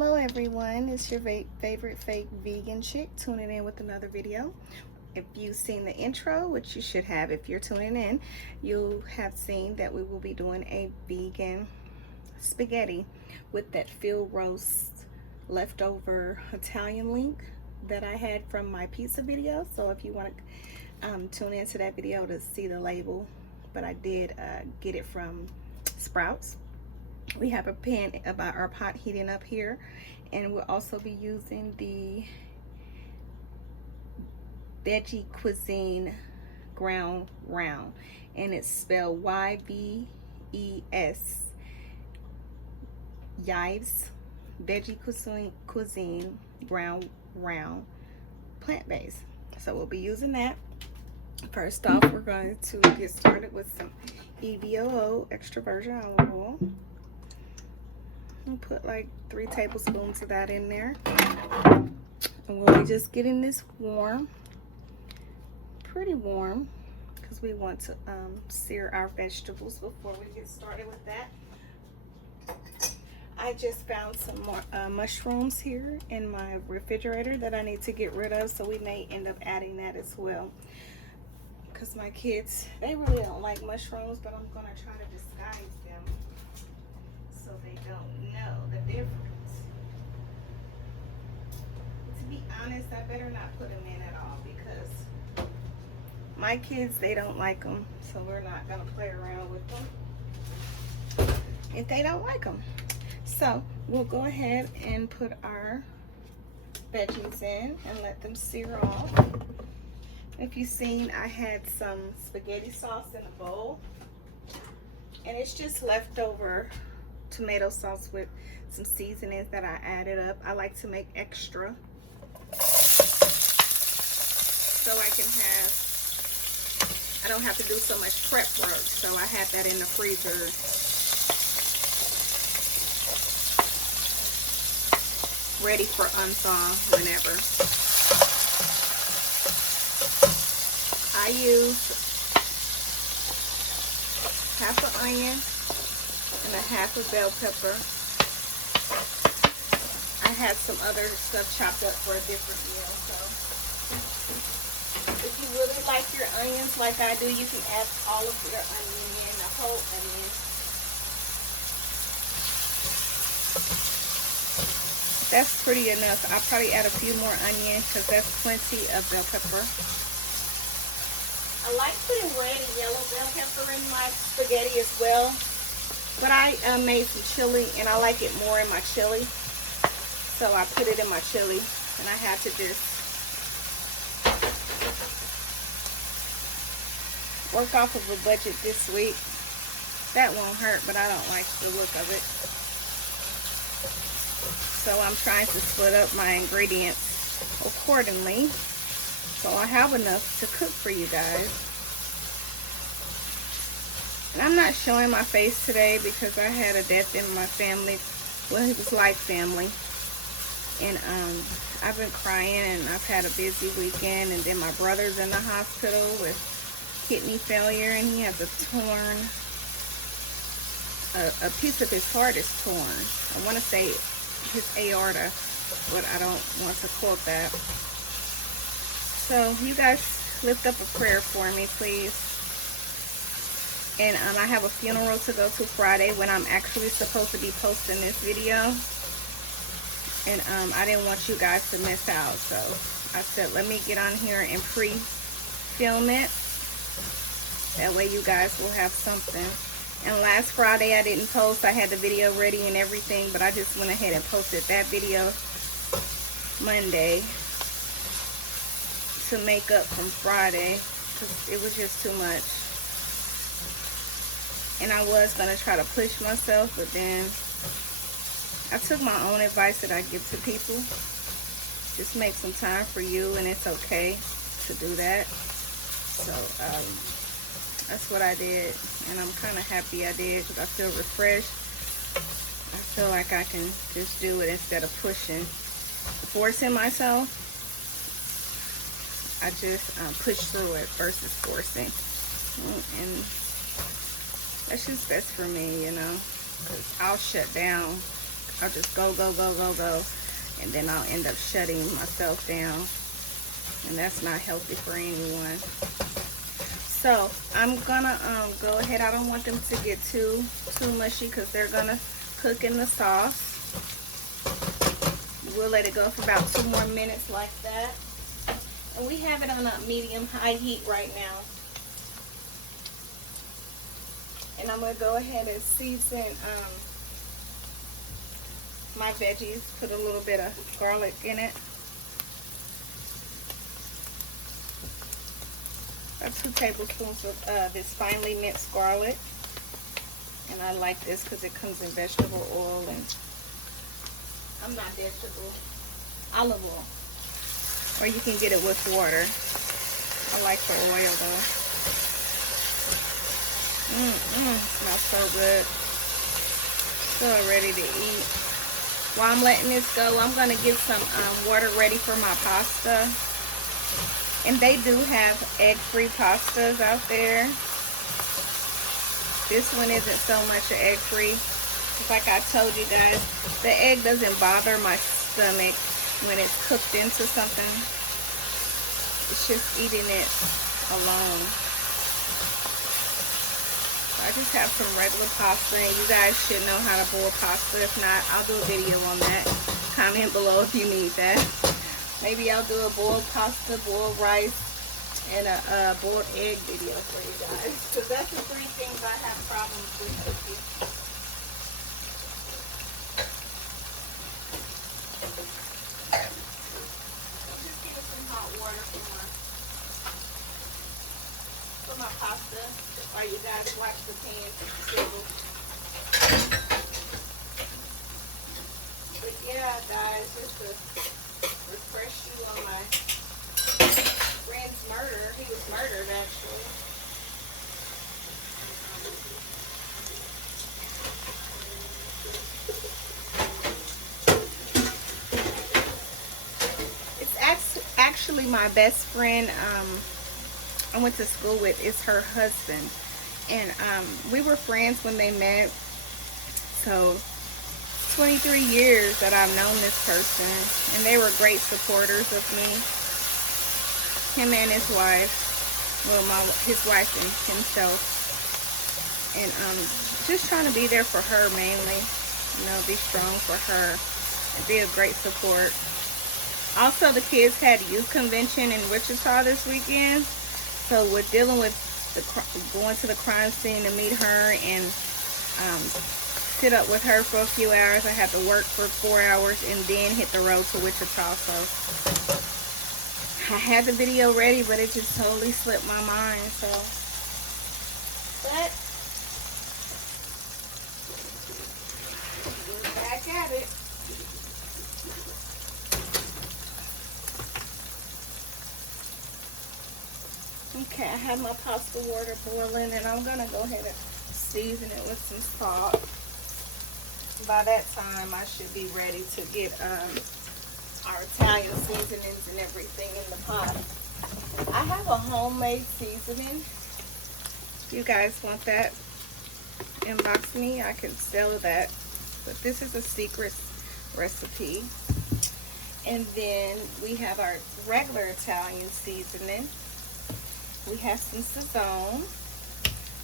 Hello everyone, it's your favorite fake vegan chick tuning in with another video. If you've seen the intro, which you should have if you're tuning in, you'll have seen that we will be doing a vegan spaghetti with that field roast leftover Italian link that I had from my pizza video. So if you want to tune into that video to see the label, but I did get it from Sprouts. We have a pan about our pot heating up here, and we'll also be using the veggie cuisine ground round, and it's spelled Y-V-E-S, Yives veggie cuisine ground round, plant-based. So we'll be using that. First off, we're going to get started with some EVOO extra virgin olive oil. I'll put like 3 tablespoons of that in there, and we'll be just getting this warm, pretty warm, because we want to sear our vegetables before we get started with that. I just found some more mushrooms here in my refrigerator that I need to get rid of, so we may end up adding that as well, because my kids, they really don't like mushrooms, but I'm gonna try to disguise them so they don't know the difference. To be honest, I better not put them in at all, because my kids, they don't like them, so we're not gonna play around with them if they don't like them. So we'll go ahead and put our veggies in and let them sear off. If you've seen, I had some spaghetti sauce in a bowl, and it's just leftover tomato sauce with some seasonings that I added up. I like to make extra so I don't have to do so much prep work. So I had that in the freezer ready for unthaw whenever. I use half an onion and a half a bell pepper. I had some other stuff chopped up for a different meal, so if you really like your onions like I do, you can add all of your onion in, the whole onion. That's pretty enough. I'll probably add a few more onions because that's plenty of bell pepper. I like putting red and yellow bell pepper in my spaghetti as well, but I made some chili and I like it more in my chili, so I put it in my chili, and I had to just work off of a budget this week. That won't hurt, but I don't like the look of it, so I'm trying to split up my ingredients accordingly so I have enough to cook for you guys. And I'm not showing my face today because I had a death in my family. Well, it was like family, and I've been crying, and I've had a busy weekend, and then my brother's in the hospital with kidney failure, and he has a piece of his heart is torn. I want to say his aorta, but I don't want to quote that. So you guys lift up a prayer for me, please. And I have a funeral to go to Friday when I'm actually supposed to be posting this video. And I didn't want you guys to miss out. So I said, let me get on here and pre-film it. That way you guys will have something. And last Friday I didn't post. I had the video ready and everything, but I just went ahead and posted that video Monday to make up from Friday, because it was just too much. And I was going to try to push myself, but then I took my own advice that I give to people. Just make some time for you, and it's okay to do that. So that's what I did, and I'm kind of happy I did, because I feel refreshed. I feel like I can just do it instead of forcing myself. I just push through it versus forcing, and that's just best for me, you know, because I'll shut down I'll just go, and then I'll end up shutting myself down, and that's not healthy for anyone. So I'm gonna go ahead. I don't want them to get too mushy because they're gonna cook in the sauce. We'll let it go for about 2 more minutes like that, and we have it on a medium-high heat right now. And I'm gonna go ahead and season my veggies. Put a little bit of garlic in it. About 2 tablespoons of this finely minced garlic. And I like this because it comes in vegetable oil, and I'm not vegetable, olive oil. Or you can get it with water. I like the oil though. Smells so good. So ready to eat. While I'm letting this go, I'm going to get some water ready for my pasta. And they do have egg-free pastas out there. This one isn't so much an egg-free. Like I told you guys, the egg doesn't bother my stomach when it's cooked into something. It's just eating it alone. I just have some regular pasta, and you guys should know how to boil pasta. If not, I'll do a video on that. Comment below if you need that. Maybe I'll do a boiled pasta, boiled rice, and a boiled egg video for you guys. Because that's the 3 things I have problems with cooking. Just give it some hot water for my pasta. While you guys watch the pan sizzle. But yeah, guys, just to refresh you on my friend's murder. He was murdered, actually. It's actually my best friend I went to school with. Is her husband. And we were friends when they met. So 23 years that I've known this person, and they were great supporters of me. Him and his wife, well, his wife and himself, and just trying to be there for her mainly. You know, be strong for her and be a great support. Also, the kids had youth convention in Wichita this weekend, so we're dealing with going to the crime scene to meet her and sit up with her for a few hours. I had to work for 4 hours and then hit the road to Wichita. So I had the video ready, but it just totally slipped my mind. So, but we're back at it. Okay, I have my pasta water boiling, and I'm gonna go ahead and season it with some salt. By that time, I should be ready to get our Italian seasonings and everything in the pot. I have a homemade seasoning. If you guys want that, inbox me. I can sell that. But this is a secret recipe. And then we have our regular Italian seasoning. We have some sazon,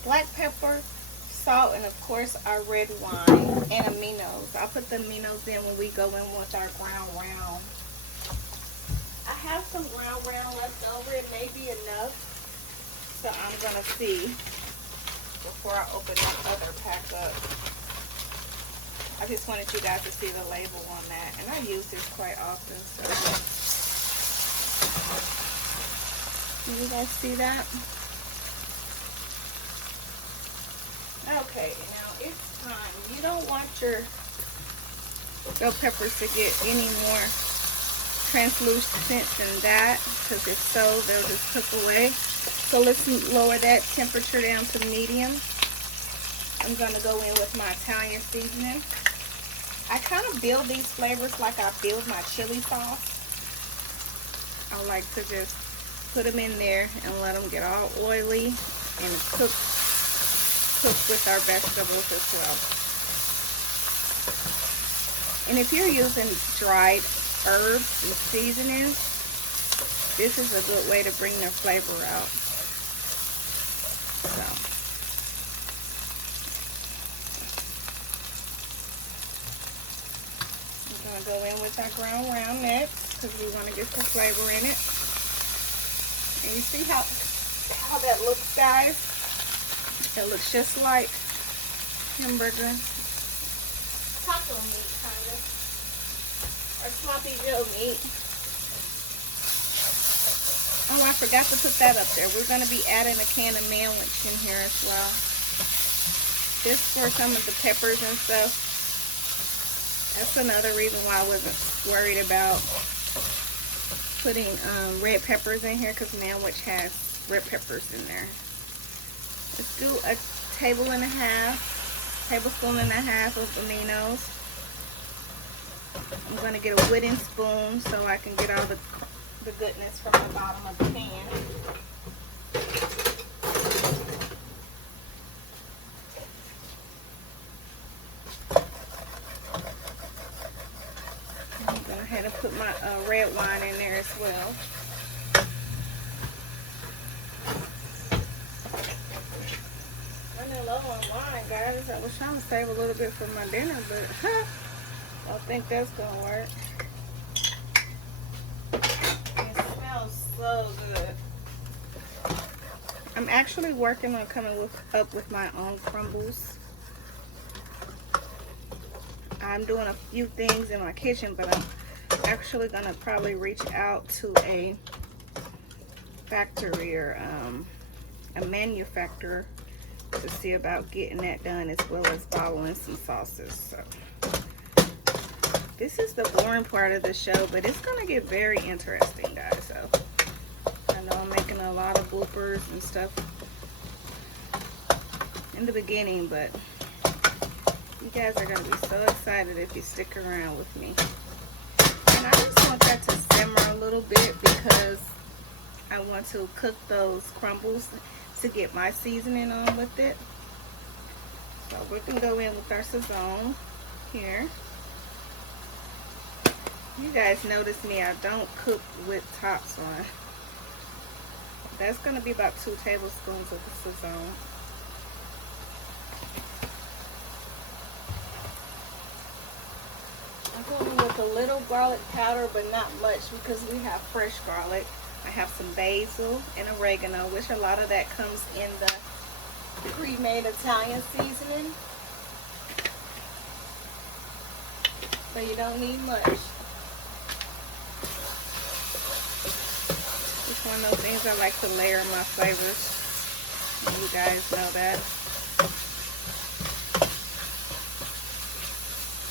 black pepper, salt, and of course our red wine and aminos. I'll put the aminos in when we go in with our ground round. I have some ground round left over. It may be enough, so I'm gonna see before I open that other pack up. I just wanted you guys to see the label on that, and I use this quite often. So can you guys see that? Okay, now it's time. You don't want your bell peppers to get any more translucent than that, because if so, they'll just cook away. So let's lower that temperature down to medium. I'm going to go in with my Italian seasoning. I kind of build these flavors like I build my chili sauce. I like to just put them in there and let them get all oily and cook with our vegetables as well. And if you're using dried herbs and seasonings, this is a good way to bring their flavor out. So, I'm going to go in with our ground round next because we want to get some flavor in it. And you see how that looks, guys? It looks just like hamburger. Taco meat, kind of. Or sloppy Joe meat. Oh, I forgot to put that up there. We're going to be adding a can of manwich in here as well. Just for some of the peppers and stuff. That's another reason why I wasn't worried about putting red peppers in here, because manwich has red peppers in there. Let's do a tablespoon and a half of aminos. I'm going to get a wooden spoon so I can get all the goodness from the bottom of the pan. I'm going to go ahead and put my red wine in there as well. Running low on wine, guys. I was trying to save a little bit for my dinner, but I don't think that's going to work. So good. I'm actually working on coming up with my own crumbles. I'm doing a few things in my kitchen, but I'm actually going to probably reach out to a factory or a manufacturer to see about getting that done, as well as bottling some sauces. So this is the boring part of the show, but it's going to get very interesting, guys. So I know I'm making a lot of bloopers and stuff in the beginning, but you guys are going to be so excited if you stick around with me. And I just want that to simmer a little bit because I want to cook those crumbles to get my seasoning on with it. So we're going to go in with our sazon here. You guys notice me, I don't cook with tops on. That's going to be about 2 tablespoons of the sazon. I'm going with a little garlic powder, but not much because we have fresh garlic. I have some basil and oregano, which a lot of that comes in the pre-made Italian seasoning. So you don't need much. It's one of those things I like to layer my flavors. And you guys know that.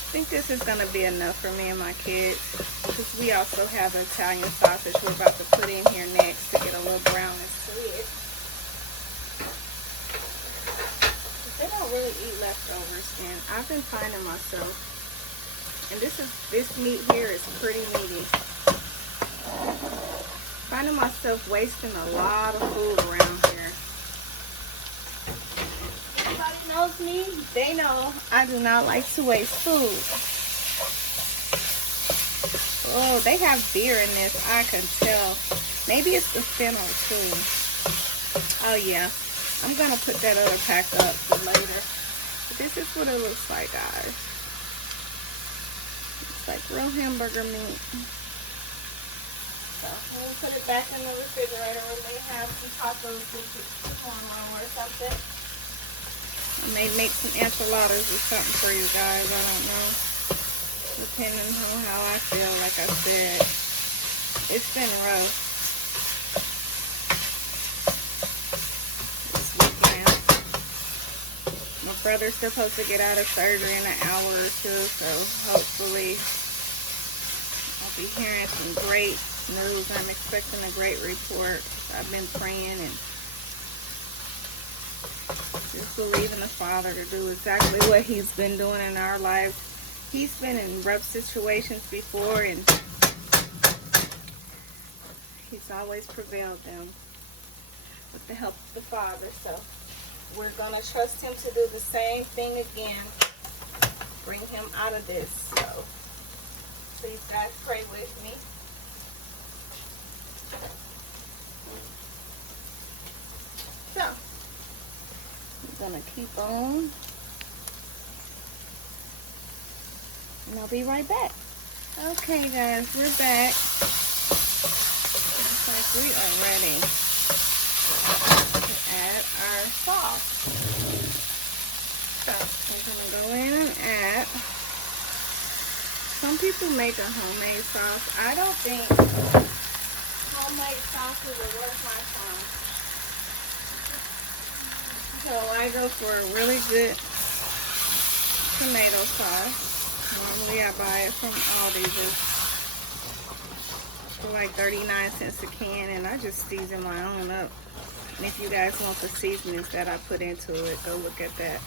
I think this is going to be enough for me and my kids, because we also have Italian sausage we're about to put in here next to get a little brownish to it. They don't really eat leftovers, and I've been finding myself, and this meat here is pretty meaty, finding myself wasting a lot of food around here. Everybody knows me, they know I do not like to waste food. Oh, they have beer in this, I can tell. Maybe it's the fennel too. Oh yeah, I'm gonna put that other pack up for later. But this is what it looks like, guys. It's like real hamburger meat. So we'll put it back in the refrigerator. We may have some tacos with cornrow or something. I may make some enchiladas or something for you guys. I don't know. Depending on how I feel, like I said. It's been rough this weekend. My brother's supposed to get out of surgery in an hour or two, so hopefully I'll be hearing some great news. I'm expecting a great report. I've been praying and just believing the Father to do exactly what He's been doing in our lives. He's been in rough situations before, and He's always prevailed them with the help of the Father. So we're going to trust Him to do the same thing again. Bring Him out of this. So Please, guys, pray with me. So, I'm gonna keep on, and I'll be right back. Okay, guys, we're back. Looks like we are ready to add our sauce. So, we're gonna go in and add. Some people make a homemade sauce. I don't think homemade sauces are worth my time. So I go for a really good tomato sauce. Normally I buy it from Aldi just for like 39 cents a can, and I just season my own up. And if you guys want the seasonings that I put into it, go look at that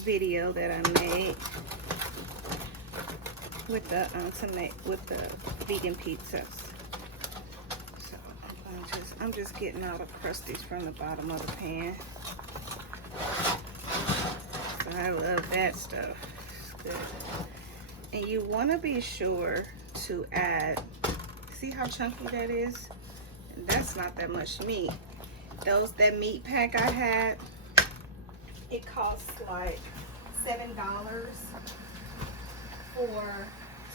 video that I made with the vegan pizzas. So I'm just getting all the crusties from the bottom of the pan. So I love that stuff. It's good. And you want to be sure to add, see how chunky that is? And that's not that much meat. That meat pack I had, it costs like $7 for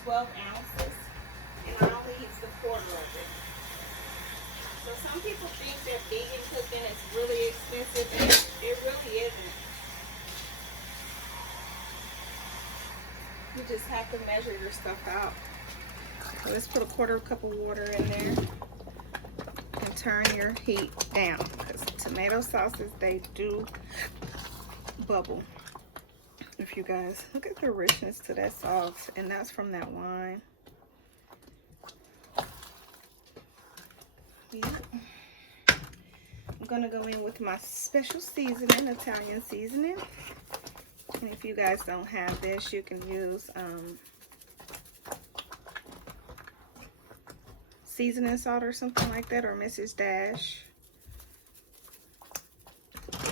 12 ounces, and I only use a quarter of it. So some people think that vegan cooking is really expensive, and it really isn't. You just have to measure your stuff out. So let's put a quarter cup of water in there and turn your heat down, because tomato sauces, they do bubble. If you guys look at the richness to that sauce, and that's from that wine. Yeah. I'm gonna go in with my special seasoning, Italian seasoning. And if you guys don't have this, you can use seasoning salt or something like that, or Mrs. Dash.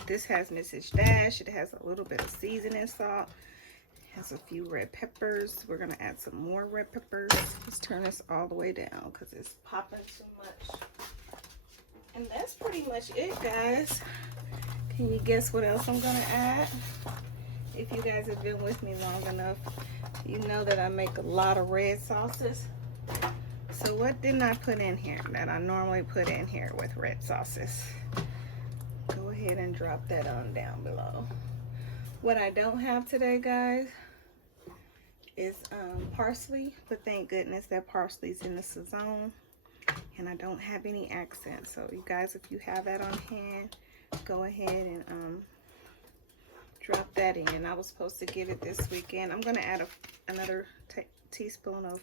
This has Mrs. Dash. It has a little bit of seasoning salt. It has a few red peppers. We're gonna add some more red peppers. Let's turn this all the way down because it's popping too much. And that's pretty much it, guys. Can you guess what else I'm gonna add? If you guys have been with me long enough, you know that I make a lot of red sauces. So what didn't I put in here that I normally put in here with red sauces? Go ahead and drop that on down below. What I don't have today, guys, is parsley, but thank goodness that parsley's in the Saison, and I don't have any accents. So you guys, if you have that on hand, go ahead and drop that in. I was supposed to get it this weekend. I'm gonna add another teaspoon of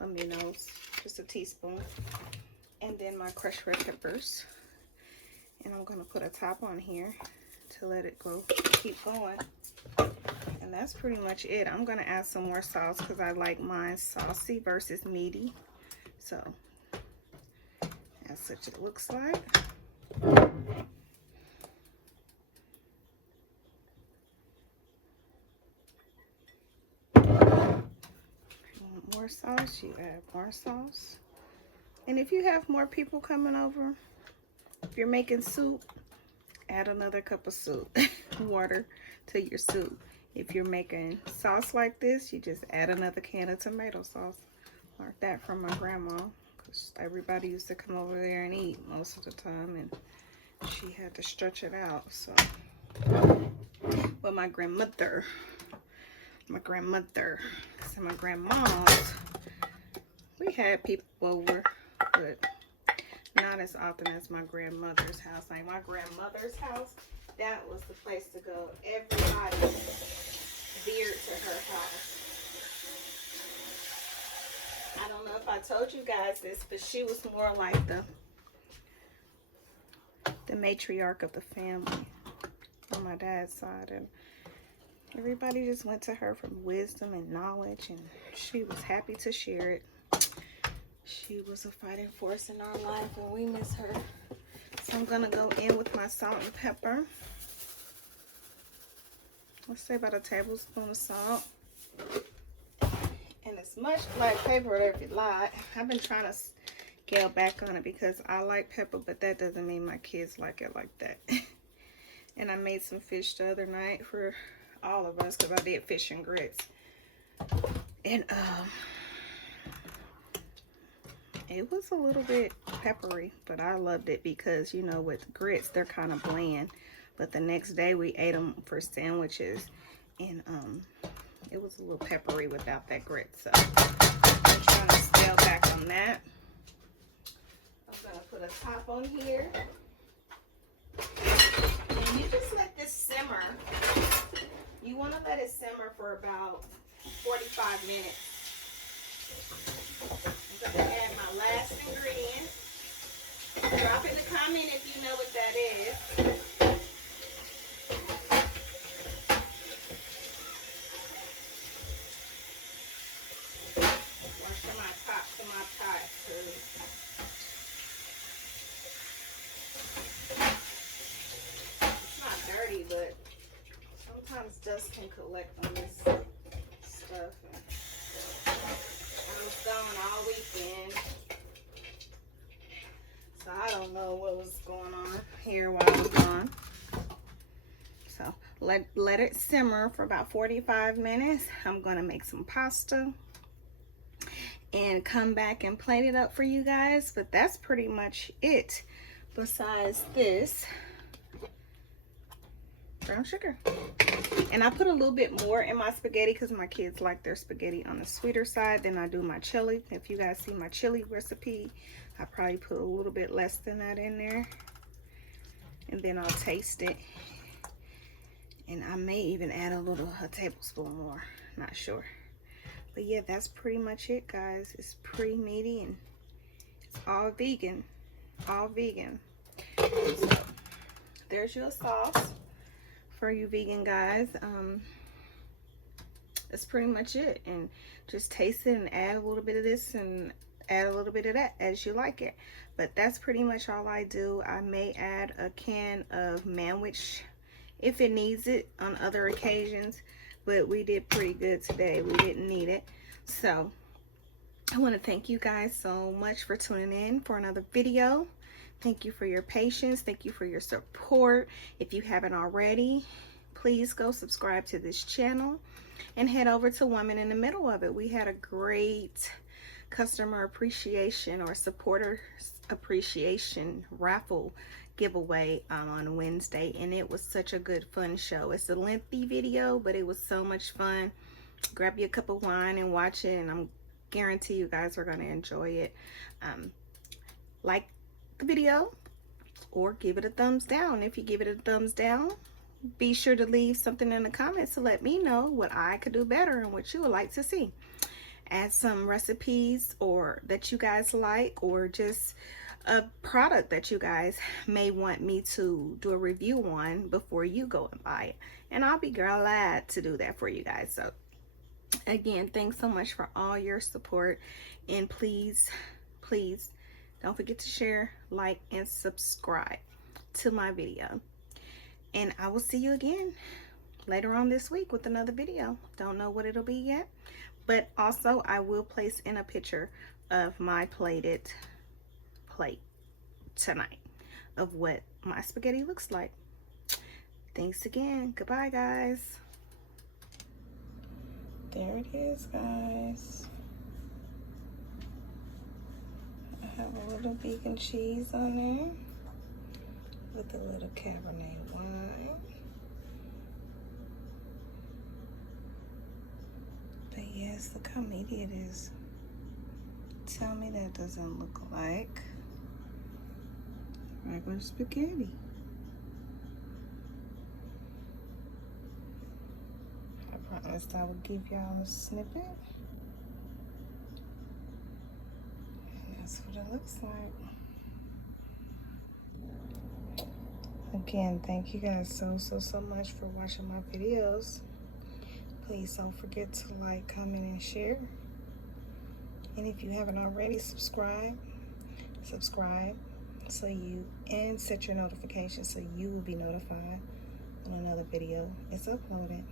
aminos, just a teaspoon, and then my crushed red peppers. And I'm gonna put a top on here to let it go, keep going. And that's pretty much it. I'm gonna add some more sauce because I like mine saucy versus meaty. So that's what it looks like. More sauce, you add more sauce. And if you have more people coming over, if you're making soup, add another cup of soup, water to your soup. If you're making sauce like this, you just add another can of tomato sauce. Learned that from my grandma, because everybody used to come over there and eat most of the time, and she had to stretch it out. So, well, my grandmother, and my grandma's, we had people over, but not as often as my grandmother's house. Like my grandmother's house, that was the place to go. Everybody veered to her house. I don't know if I told you guys this, but she was more like the matriarch of the family on my dad's side, and everybody just went to her for wisdom and knowledge, and she was happy to share it. She was a fighting force in our life, and we miss her. So I'm gonna go in with my salt and pepper. Let's say about a tablespoon of salt and a as much black pepper if you like. I've been trying to scale back on it because I like pepper, but that doesn't mean my kids like it like that. And I made some fish the other night for all of us because I did fish and grits. And it was a little bit peppery, but I loved it because, you know, with grits, they're kind of bland. But the next day we ate them for sandwiches, and it was a little peppery without that grit. So I'm trying to scale back on that. I'm gonna put a top on here. And you just let this simmer. You want to let it simmer for about 45 minutes. I'm going to add my last ingredient. Drop in the comment if you know what that is. Wash my top to my pot too. It's not dirty, but sometimes dust can collect on this stuff. I was gone all weekend, so I don't know what was going on here while I was gone. So let it simmer for about 45 minutes. I'm gonna make some pasta and come back and plate it up for you guys. But that's pretty much it. Besides this brown sugar, and I put a little bit more in my spaghetti because my kids like their spaghetti on the sweeter side than I do my chili. If you guys see my chili recipe, I probably put a little bit less than that in there, and then I'll taste it, and I may even add a tablespoon more, not sure. But yeah, that's pretty much it, guys. It's pretty meaty and it's all vegan, So there's your sauce for you vegan guys. That's pretty much it, and just taste it and add a little bit of this and add a little bit of that as you like it. But that's pretty much all I do. I may add a can of manwich if it needs it on other occasions, but we did pretty good today. We didn't need it. So I want to thank you guys so much for tuning in for another video. Thank you for your patience. Thank you for your support. If you haven't already, please go subscribe to this channel and head over to Woman in the Middle of It. We had a great customer appreciation or supporter appreciation raffle giveaway on Wednesday, and it was such a good fun show. It's a lengthy video, but it was so much fun. Grab you a cup of wine and watch it, and I'm guarantee you guys are going to enjoy it. Like the video or give it a thumbs down. If you give it a thumbs down, be sure to leave something in the comments to let me know what I could do better and what you would like to see. Add some recipes or that you guys like, or just a product that you guys may want me to do a review on before you go and buy it, and I'll be glad to do that for you guys. So again, thanks so much for all your support, and please don't forget to share, like, and subscribe to my video. And I will see you again later on this week with another video. Don't know what it'll be yet, but also I will place in a picture of my plated plate tonight of what my spaghetti looks like. Thanks again. Goodbye, guys. There it is, guys. I have a little vegan cheese on there with a little Cabernet wine. But yes, look how meaty it is. Tell me that doesn't look like regular spaghetti. I promised I would give y'all a snippet. And that's what it looks like. Again, thank you guys so much for watching my videos. Please don't forget to like, comment, and share. And if you haven't already, subscribe so and set your notifications so you will be notified when another video is uploaded.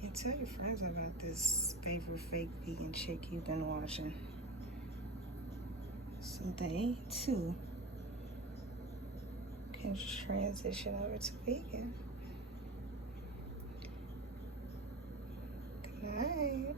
And tell your friends about this favorite fake vegan chick you've been watching, so they too can transition over to vegan. Good night.